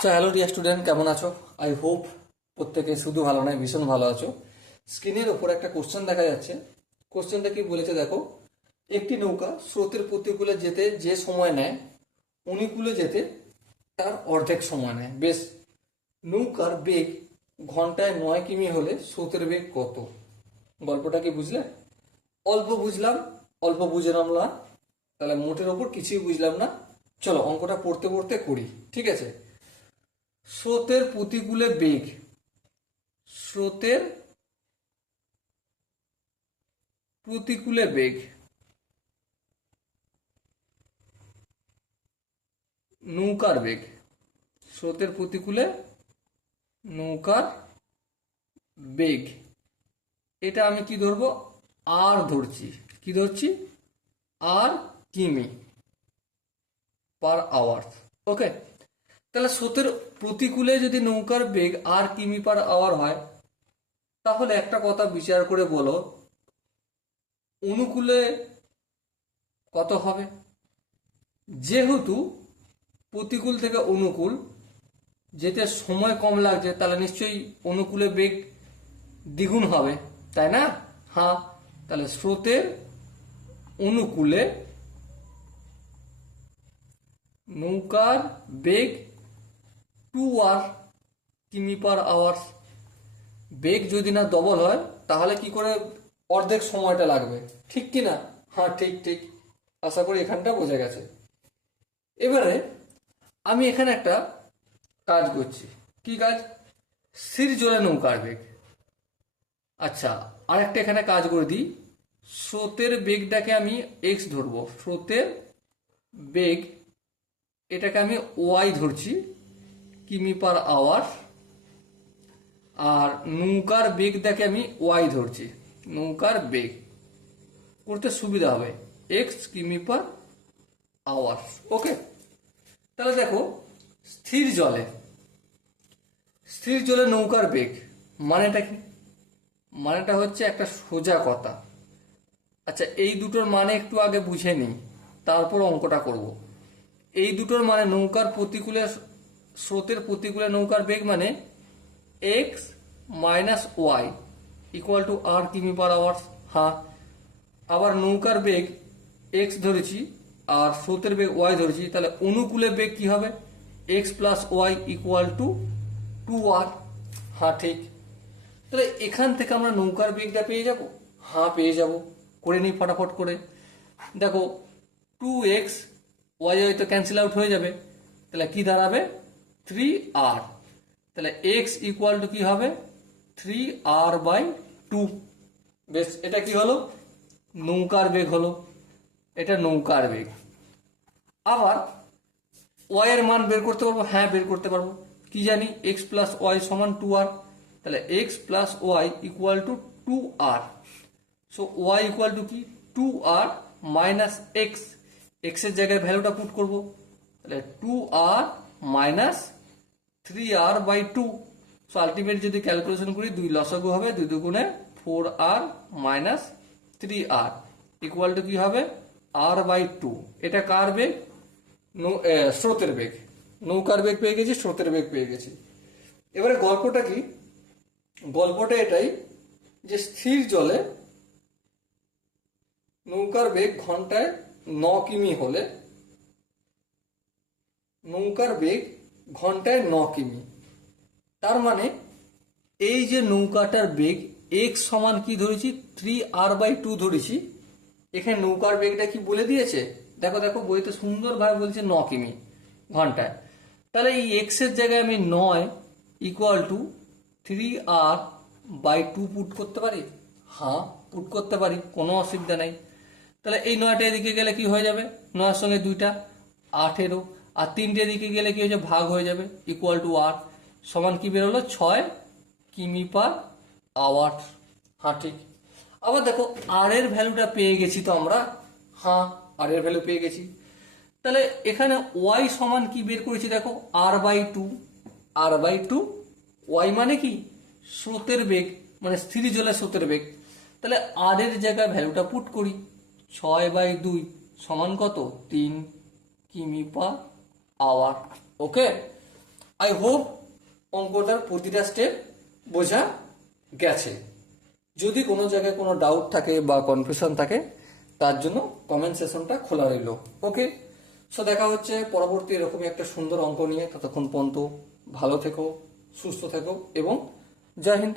Hello dear student, কেমন আছো? I hope প্রত্যেকে শুধু ভালো নয়, ভীষণ ভালো আছো। স্ক্রিনের ওপর একটা কোশ্চেন দেখা যাচ্ছে। কোশ্চেনটা কি বলেছে দেখো, একটি নৌকা স্রোতের প্রতিকূলে যেতে যে সময় নেয় অনুকূলে যেতে তার অর্ধেক সময় নেয়। বেশ, নৌকার বেগ ঘন্টায় 9 কিমি হলে স্রোতের বেগ কত? গল্পটা কি বুঝলে? অল্প বুঝলাম, অল্প বুঝে নামলাম, তাহলে মোটের ওপর কিছুই বুঝলাম না। চলো অঙ্কটা পড়তে পড়তে করি, ঠিক আছে? স্রোতের প্রতিকূলে বেগ, স্রোতের প্রতিকূলে বেগ, নৌকার বেগ, স্রোতের প্রতিকূলে নৌকার বেগ, এটা আমি কি ধরবো? আর ধরছি। কি ধরছি? আর কিমি পার আওয়ার। ওকে, তাহলে স্রোতের প্রতিকূলে যদি নৌকার বেগ আর কিমি পার আওয়ার হয়, তাহলে একটা কথা বিচার করে বলো, অনুকূলে কত হবে? যেহেতু প্রতিকূল থেকে অনুকূল যেতে সময় কম লাগছে, তাহলে নিশ্চয়ই অনুকূলে বেগ দ্বিগুণ হবে, তাই না? হ্যাঁ, তাহলে স্রোতের অনুকূলে নৌকার বেগ 2 কিমি পার আওয়ার। বেগ যদি না ডবল হয় তাহলে কি করে অর্ধেক সময়টা লাগবে, ঠিক কি না? হ্যাঁ, ঠিক ঠিক। আশা করি এখানটা বোঝা গেছে। এবারে আমি এখানে একটা কাজ করছি। কি কাজ? স্থির জলে নৌকার বেগ। আচ্ছা, আরেকটা এখানে কাজ করে দিই। স্রোতের বেগটাকে আমি এক্স ধরবো, স্রোতের বেগ এটাকে আমি ওয়াই ধরছি, কিমি পার আওয়ার। আর নৌকার বেগটাকে আমি ওয়াই ধরছি, নৌকার বেগ করতে সুবিধা হবে, এক্স কিমি পার আওয়ার। ওকে, তাহলে দেখো, স্থির জলে, স্থির জলে নৌকার বেগ মানেটা কি? মানেটা হচ্ছে একটা সোজা কথা। আচ্ছা, এই দুটোর মানে একটু আগে বুঝে নিই, তারপর অঙ্কটা করব। এই দুটোর মানে, নৌকার প্রতিকূলে, স্রোতের প্রতিকূলে নৌকার বেগ মানে x minus y equal to আর কিমি পার আওয়ার। হ্যাঁ, আবার নৌকার বেগ এক্স ধরেছি আর স্রোতের বেগ ওয়াই ধরেছি, তাহলে অনুকূলে বেগ কি হবে? X plus y equal to 2r। হ্যাঁ, ঠিক। তাহলে এখান থেকে আমরা নৌকার বেগটা পেয়ে যাব। হ্যাঁ, পেয়ে যাব। করে নিই ফটাফট করে। দেখো, 2x, ওয়াই হয়তো ক্যান্সেল আউট হয়ে যাবে, তাহলে কি দাঁড়াবে? 3r। তাহলে x ইকুয়াল টু কি হবে? 3r/2। বেশ, এটা কি হলো? নৌকার বেগ হলো। এটা নৌকার বেগ। আবার ওয়াই এর মান বের করতে পারবো? হ্যাঁ, বের করতে পারবো। কি জানি? এক্স প্লাস ওয়াই সমান 2r। তাহলে x plus y equal to 2r। So y equal to কি? 2r minus x. এক্স এর জায়গায় ভ্যালুটা পুট করব, তাহলে 2r minus 3r/2। So ultimate যদি ক্যালকুলেশন করি, 2 লসাগু হবে, 2 দুগুণে 4r minus 3r equal to কি হবে? r/2। এটা কার বেগ? স্রোতের বেগ। নৌকার বেগ পেয়ে গেছি, স্রোতের বেগ পেয়ে গেছি। এবারে গল্পটা কি? গল্পটা এটাই যে স্থির জলে নৌকার বেগ ঘন্টায় 9 কিমি হলে, নৌকার বেগ ঘন্টায় 9 কিমি, তার মানে এই যে নৌকাটার বেগ এক্স সমান কি ধরেছি? 3r/2 ধরেছি। এখানে নৌকার বেগটা কি বলে দিয়েছে? দেখো দেখো, বইতে সুন্দরভাবে বলছে 9 কিমি ঘন্টায়। তাহলে এই এক্স এর জায়গায় আমি 9 ইকুয়াল টু 3r/2 পুট করতে পারি। হ্যাঁ, পুট করতে পারি, কোনো অসুবিধা নেই। তাহলে এই 9টা এদিকে গেলে কি হয়ে যাবে? 9-এর সঙ্গে 2টা 18, আর 3টে এদিকে গেলে কি হয়ে যাবে? ভাগ হয়ে যাবে, ইকুয়াল টু আর সমান কি বেরোলো? 6 কিমি/আওয়ার। হ্যাঁ, ঠিক। আবার দেখো, আর এর ভ্যালুটা পেয়ে গেছি তো আমরা। হ্যাঁ, আর এর ভ্যালু পেয়ে গেছি। তাহলে এখানে ওয়াই সমান কি বের করেছি? দেখো, r/2। r/2 ওয়াই মানে কি? স্রোতের বেগ, মানে স্থির জলে স্রোতের বেগ। তাহলে আর এর জায়গায় ভ্যালুটা পুট করি, 6/2 সমান কত? 3 কিমি/আওয়ার। ওকে, আই হোপ অঙ্কটার প্রতিটা স্টেপ বোঝা গেছে। যদি কোনো জায়গায় কোনো ডাউট থাকে বা কনফিউশন থাকে তার জন্য কমেন্ট সেশনটা খোলা রইল। ওকে, সো দেখা হচ্ছে পরবর্তী এরকমই একটা সুন্দর অঙ্ক নিয়ে। ততক্ষণ পর্যন্ত ভালো থেকো, সুস্থ থেকো এবং জয় হিন্দ।